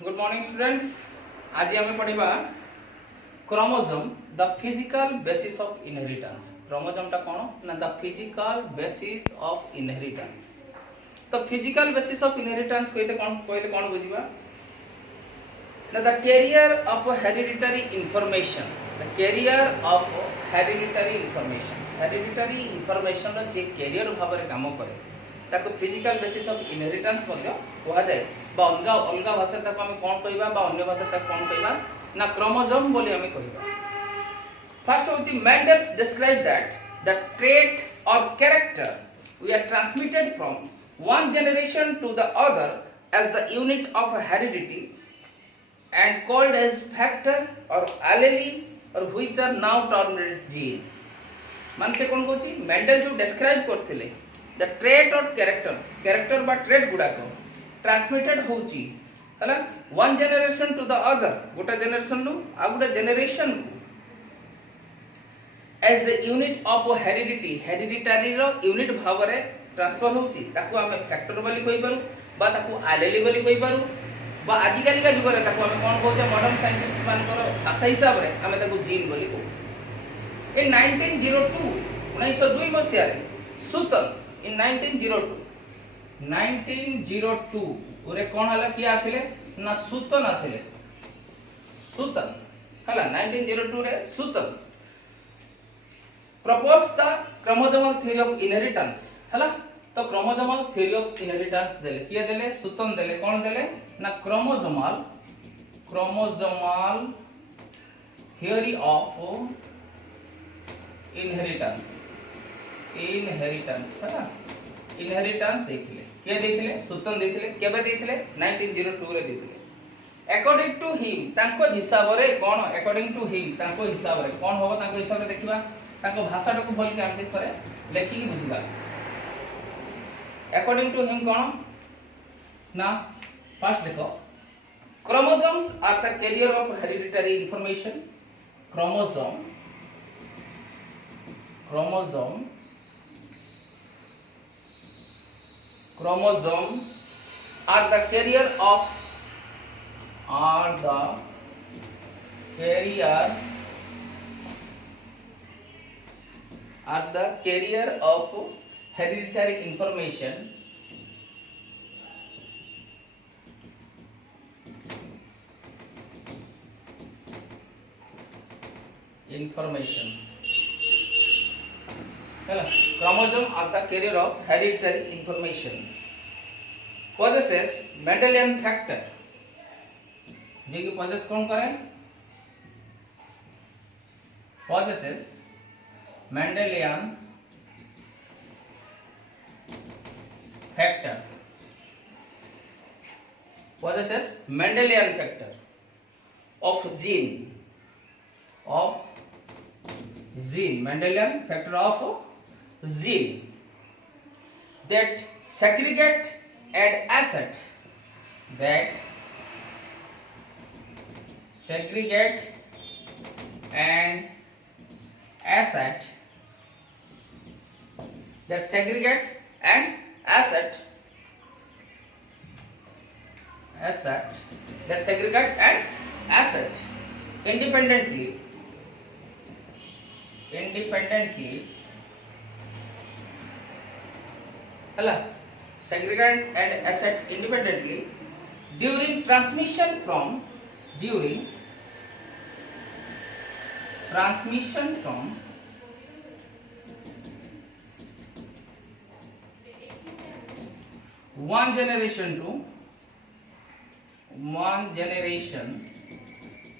Good morning students. आज आम पढ़ा chromosome the physical basis of inheritance. Chromosome टा कौन ना the physical basis of inheritance. तो फिजिकल बेसिस ऑफ इनहेरिटेंस कहते कौन बुझा ना the carrier of hereditary information. The carrier of hereditary information. Hereditary information जे कैरियर भाव में काम करे ताको फिजिकल बेसिस ऑफ इनहेरिटेंस कहा जाए बा अलग अलग भाषा ताको आम कौन कहबा बा अन्य भाषा ताको कौन कहबा ना क्रोमोसोम बोली आम कहबा। फर्स्ट होची Mendel's describe that the trait और character we are transmitted from one generation to the other as the unit of heredity and called as factor or allele or which are now termed gene। मान से कौन कहछि Mendel जो describe करथिले the trait और character बा trait गुडा को ट्रांसमिटेड होची हला one generation to the other गोटा जनरेशन नु आ गोटा जनरेशन को as the unit of hereditary रो यूनिट भाव रे ट्रांसफर होची ताको हमें फैक्टर बोली कहि पारू बा ताको एलेली बोली कहि पारू बा आजि काली का जुग रे ताको हमें कोन कहते मॉडर्न साइंटिस्ट मानकर भाषा हिसाब रे हमें ताको जीन बोली कहू। इन 1902 1902 मसिया रे सुतन इन 1902 ओरे कोन हला कि आसिले ना सुतन आसिले सुतन हला 1902 रे Sutton propose the chromosomal theory of inheritance हला। तो क्रोमोसोमल थ्योरी ऑफ इनहेरिटेंस देले किए देले सुतन देले कोन देले ना क्रोमोसोमल थ्योरी ऑफ इनहेरिटेंस हला इनहेरिटेंस देखले किए देखले सुतन देखले केबे देखले 1902 रे देखले। अकॉर्डिंग टू हिम ताको हिसाब रे कोन अकॉर्डिंग टू हिम ताको हिसाब रे कोन होबो ताको हिसाब रे देखिबा ताको भाषा को बोल के हम देख करे लेखि की बुझिबा। अकॉर्डिंग टू हिम कौन ना फर्स्ट देखो chromosomes are the carrier of hereditary information. Chromosome are the carrier of hereditary information है chromosome are the carrier of hereditary information possesses Mendelian factor जे कि possess कौन करे possesses Mendelian factor possesses Mendelian factor of gene Mendelian factor of gene that segregate and asset that segregate and asset independently hela segregate and asset independently during transmission from one generation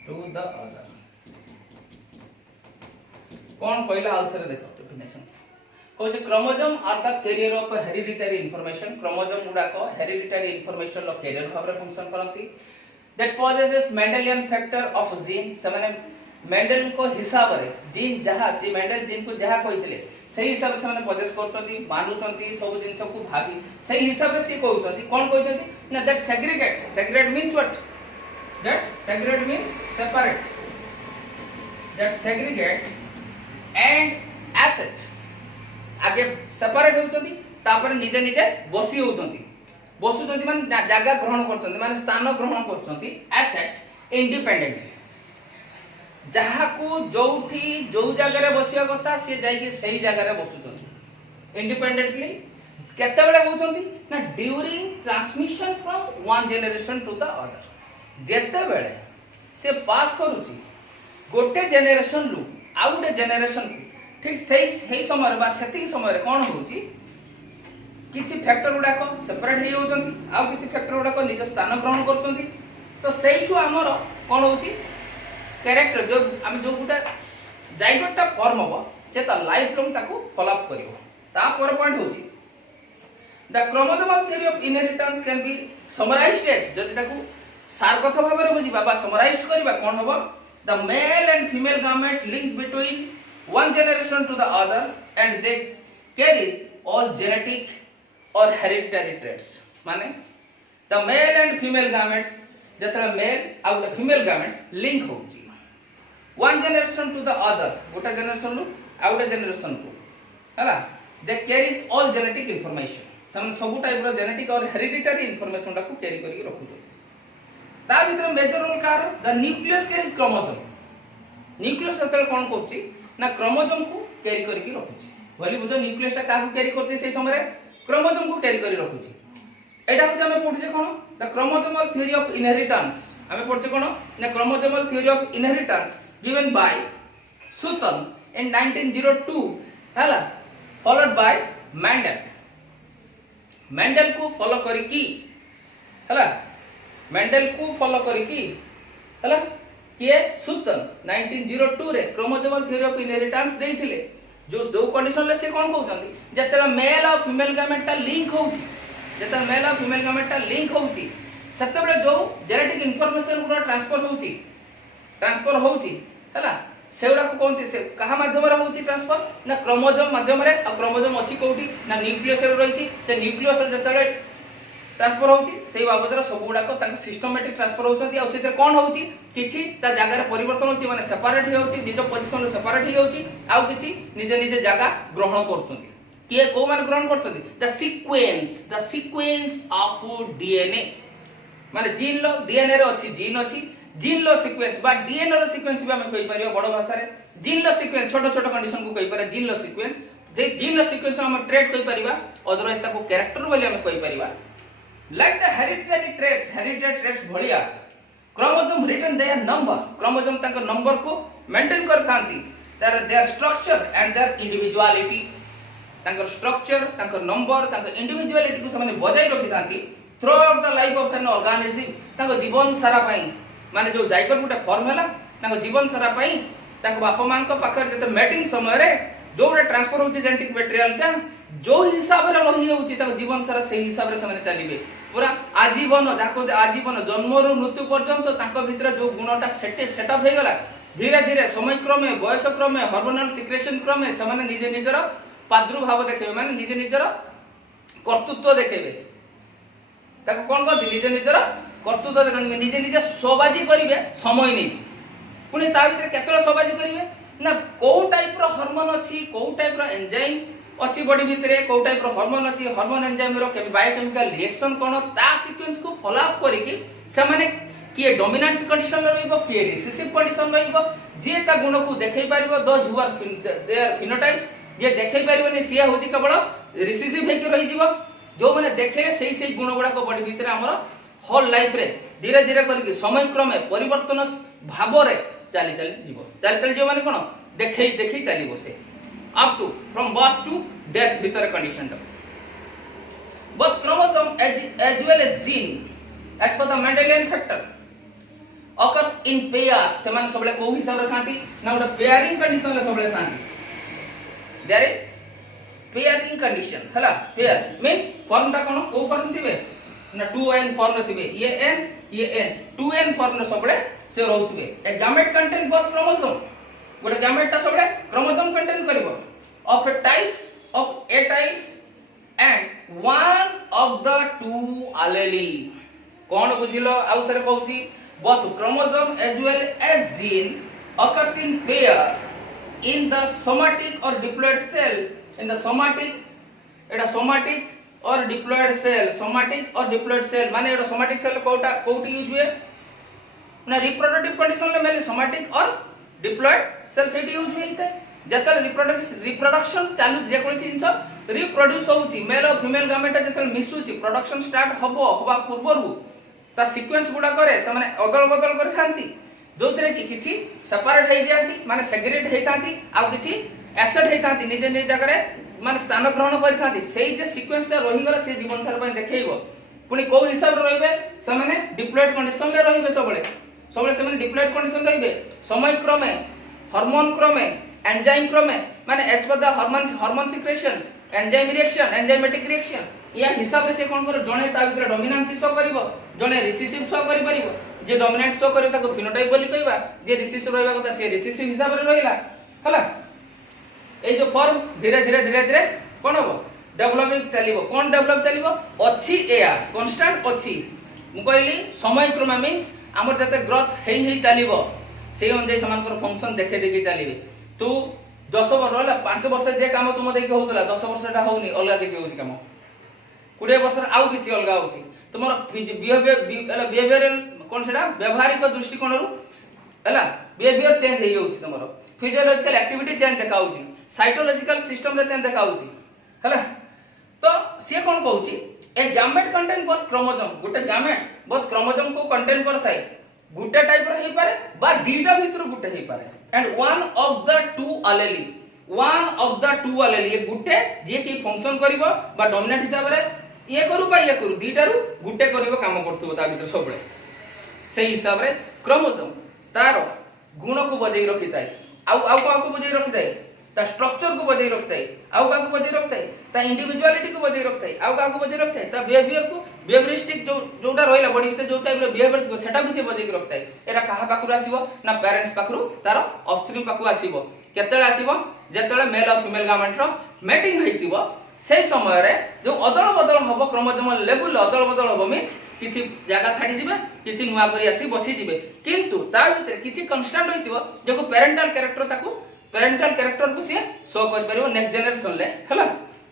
to the other। कौन पहला आउथरे देखो definition कहजे chromosome are the carrier of hereditary information. Chromosome गुडा को hereditary information लो carrier भाव रे फंक्शन करंती that possesses Mendelian factor of gene. समाने मेंडल को हिसाब रे जीन जहा सी मेंडल जीन को जहा कहितले सही हिसाब से माने पोजेस करछंती मानुछंती सब जिंस को भागी सही हिसाब रे सी कहउछंती कोन कहउछंती ना that segregate means what that segregate means separate that segregate and asset आगे सेपरेट होउछंती तापर निजे निजे बसी होउछंती बसुचंती माने जगह ग्रहण करचंती माने स्थान ग्रहण करचंती एसेट इंडिपेंडेंटली जहाँ को जोठी जो जगह रे बसिया कथा से जाई के सही जगह रे बसुचंती इंडिपेंडेंटली केते बेले होचंती ना during transmission from one generation to the other जेते बेले से पास करूची गोटे जनरेशन लु आ गोटे जनरेशन ठीक सही समय बा सेतिक समय कोन होची किछि फैक्टर गुडाक सेपरेट हे होचंती आ किछि फैक्टर गुडाक निज स्थान ग्रहण करचंती तो सेइठु हमर कोन होची कैरेक्टर जो हम जो गुटा जाइगोटा फॉर्म हो जे त लाइफ लॉन्ग ताको फॉलो अप करिवो ता पर पॉइंट होची the chromosomal theory of inheritance can be summarised as जदि ताको सार कथा भाबरे बुझिबा बा समराइज्ड करिबा कोन होबो the male and female gamete link between one generation to the other and they carries all genetic or hereditary traits माने the male and female gametes जतरा male और female gametes link होची one generation to the other गोटा generation लो out generation को हला they carries all genetic information सम सब type रो genetic और hereditary information को कैरी करी रखु छ ता भीतर मेजर रोल कार the nucleus carries chromosome nucleus सतल कोन कोची ना क्रोमोसोम को कैरी करके रखुची भली बुझ न्यूक्लियस ता काहू कैरी करते से समय क्रोमोसोम को कैरी करी रखुची एटा बुझ हमें पढिसे कोन the chromosomal theory of inheritance हमें पढिसे कोन ना chromosomal theory of inheritance given by Sutton in 1902 हला फॉलोड बाय मेंडल को फॉलो करी की हला मेंडल को फॉलो करी की हला किए सुतन 1902 रे क्रोमोसोमल थ्योरी ऑफ इनहेरिटेंस देइथिले जो कंडीशन ले से कोन कहउछंती जेतला मेल और फीमेल गामेट ता लिंक होउची जेतला मेल और फीमेल गामेट ता लिंक होउची सेते बेले जो जेनेटिक इंफॉर्मेशन पूरा ट्रांसफर होउची हला सेउडा को कोनती से कहा माध्यम रे होउची ट्रांसफर ना क्रोमोसोम माध्यम रे आ क्रोमोसोम अछि कोठी ना न्यूक्लियस रे रहिची ते न्यूक्लियस रे जेतले ट्रांसफर होउची सेही बाबदर सब गुडा को ताको सिस्टमैटिक ट्रांसफर होउचंती आ सेते कोन होउची किछि ता जागा रे परिवर्तन होउची माने सेपरेट होउची निज पोजीशन रे सेपरेट होउची आ किछि निज जागा ग्रहण करचंती के को मान ग्रहण करचंती द सीक्वेंस ऑफ डीएनए माने जीन लो डीएनए रे अछि जीन लो सीक्वेंस बा डीएनए रो सीक्वेंस भी हम कहि परियो बड़ भाषा रे जीन लो सीक्वेंस छोटो छोटो कंडीशन को कहि पारे जीन लो सीक्वेंस जे जीन लो सीक्वेंस हम ट्रेट कहि परिबा अदरवाइज ताको कैरेक्टर बोली हम कहि परिबा like the hereditary traits भलिया chromosome retain their number chromosome ताको नंबर को मेंटेन कर थांती their structure and their individuality ताको स्ट्रक्चर ताको नंबर ताको इंडिविजुअलिटी को समान बजाय रखि थांती throughout the life of an organism ताको जीवन सारा पई माने जो जाइगोट गुटे फॉर्म हैला ताको जीवन सारा पई ताको बापा मां को पाखर जते मैटिंग समय रे जोडे ट्रांसफर होची जेनेटिक मटेरियल ता जो हिसाब रे रही होची ताको जीवन सारा सही हिसाब रे समान चलीबे पूरा आजीवन जाको आजीवन जन्म रु मृत्यु पर्यंत ताको भीतर जो गुणटा सेटअप हे गला धीरे धीरे समय क्रमे बयस क्रमे हार्मोनल सिक्रेशन क्रमे समान निजे निजर प्रादुर्भाव देखेबे माने निजे निजर कर्तृत्व देखेबे ताको कोन कहती निजे निजर कर्तृत्व देखन निजे सोबाजी करिवे समय नै पुनी ता भीतर केतला सोबाजी करिवे ना को टाइप रो हार्मोन अछि को टाइप रो एंजाइम अछि बॉडी भितरे को टाइप रो हार्मोन अछि हार्मोन एंजाइम रो बायोकेमिकल रिएक्शन कोन ता सीक्वेंस को फॉलो अप करी कि से माने कि डोमिनेंट कंडीशन रहइबो कि रिसेसिव कंडीशन रहइबो जे ता गुण को देखै पारिबो those who are their phenotypes जे देखै पारिबो ने सिया होची केवल रिसेसिव हे के रहि जीवो जो माने देखे सही गुण गुडा को बॉडी भितरे हमर होल लाइफ रे धीरे धीरे करके समय क्रमे परिवर्तन भाव रे चली जीवो माने कोन देखै चलीबो से up to from birth to death भीतर कंडीशन टा both chromosome as well as gene as per the Mendelian factor occurs in pairs सेमान सबले को हिसाब रे थांती ना उडा पेयरिंग कंडीशन ले सबले थांती देयर पेयरिंग कंडीशन हला पेयर मींस फॉर्म टा कोन को फॉर्म थिबे ना 2n फॉर्म थिबे ये n 2n फॉर्म सबले से रहउथिबे ए गैमेट कंटेन both chromosome गोटे गैमेट ता सबले क्रोमोसोम कंटेन करबो of a types of a types and one of the two allele कोन बुझिलो आउ थरे कहूची both chromosome as well as gene occurs in pair in the somatic or diploid cell in the somatic eta somatic और diploid cell, somatic और diploid cell माने एटा somatic cell कोउटी use हुए ना reproductive condition में मेले somatic और diploid cell set use हुए इते जतल रिप्रोडक्शन चालू जे कोन जिंस रिप्रोड्यूस होउची मेल और फीमेल गामेट जतल मिसुची प्रोडक्शन स्टार्ट होबा पूर्वरु ता सीक्वेंस गुडा करे से माने अदल बदल कर थांती जोतरे कि किछि सेपरेट हे जांती माने सेग्रीगेट हे थांती आ किछि एसिड हे थांती निजे निजे जगह रे माने स्थान ग्रहण करि थांती सेही जे सीक्वेंस ता रहि गला से जीवन सार पय देखैबो पुनी को हिसाब रे रहिबे से माने डिप्लॉयड कंडीशन में रहिबे सबले से माने डिप्लॉयड कंडीशन रहिबे समय क्रमे हार्मोन क्रमे एंजाइम क्रमे माने as per the hormone secretion enzyme reaction enzymatic reaction या हिसाब रे से कोन कर जणे ता भीतर डोमिनेंस शो करिवो जणे रिसेसिव शो करि परिवो जे डोमिनेंट शो करे ताको फिनोटाइप बोली कहबा जे रिसेसिव रहबा कथा से रिसेसिव हिसाब रे रहिला हला ए जो फॉर्म धीरे धीरे कोन हो डेवलपिंग चलिवो कोन डेवलप चलिवो अछि एया कांस्टेंट अछि मु कहली समय क्रम मींस हमर जते ग्रोथ हेई चलिवो सेही अनुसार समानकर फंक्शन देखे देखि चलिबे तू 10 वर्ष होला 5 वर्ष जे काम तुम देख होतला 10 वर्षटा होउनी अलगा किछि होछि काम 20 वर्ष आउ किछि अलगा होछि तुमर बिहेवियरल कोन सेटा व्यवहारिक दृष्टिकोण रु हला बिहेवियर चेंज हे होछि तुमर फिजियोलॉजिकल एक्टिविटी चेंज देखा होछि साइटोलॉजिकल सिस्टम रे चेंज देखा होछि हला तो से कोन कहउछि ए गैमेट कंटेन बोथ क्रोमोसोम गुटे गैमेट बोथ क्रोमोसोम को कंटेन करथाय गुटे टाइप रे हे पारे बा दीटा भीतर गुटे हे पारे and one of the two allele ये गुटे जे की फंक्शन करिवो बा डोमिनेंट हिसाब रे ये करू दीटारू गुटे करिवो काम करथुबो ता भीतर सबले सेही हिसाब रे क्रोमोसोम तार गुण को बजाई रखिताय आउ को बजाई रखिताय ता स्ट्रक्चर को बजाई रखिताय आउ को बजाई रखिताय ता इंडिविजुअलिटी को बजाई रखिताय आउ को बजाई रखिताय ता बिहेवियरिस्टिक जोटा रहिला बॉडी भीतर जो टाइप रो बिहेवियर सेटा को से बजाई रखिताय एटा कहा पाखरु आसीबो ना पेरेंट्स पाखरु तार ऑफस्प्रिंग पाखु आसीबो केतेले आसीबो जेतेले मेल और फीमेल गामेंट रो मैटिंग हेतिबो से समय रे जो अदल बदल हबो क्रोमोसोमल लेवल अदल बदल हबो मींस किछि जगह छाडी जिवे किछि नुवा करी आसी बसी जिवे किंतु ता भीतर किछि कांस्टेंट होइतिबो जेको पेरेंटल कैरेक्टर को से शो कर परिबो नेक्स्ट जनरेशन ले हला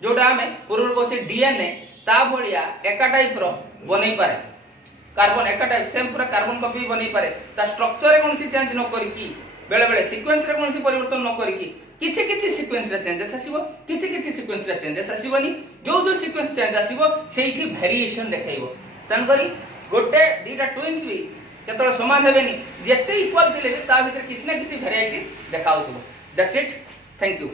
जोटा हमें पूर्व कहते डीएनए ता भलिया एका टाइप रो बनै पारे कार्बन एका टाइप सेम पूरा कार्बन कॉपी बनै पारे ता स्ट्रक्चर रे कोनसी चेंज न करी की बेले बेले सीक्वेंस रे कोनसी परिवर्तन न करी की किछि सीक्वेंस रे चेंजेस आसीबो किछि सीक्वेंस रे चेंजेस आसीबोनी जो सीक्वेंस चेंज आसीबो सेठी वेरिएशन देखाइबो तन करी गोटे दीटा ट्विन्स भी केतरा समान हेबेनी जेते इक्वल थिले ता भीतर किछि ना किछि वेराइटी देखाउतबो दैट्स इट थैंक यू।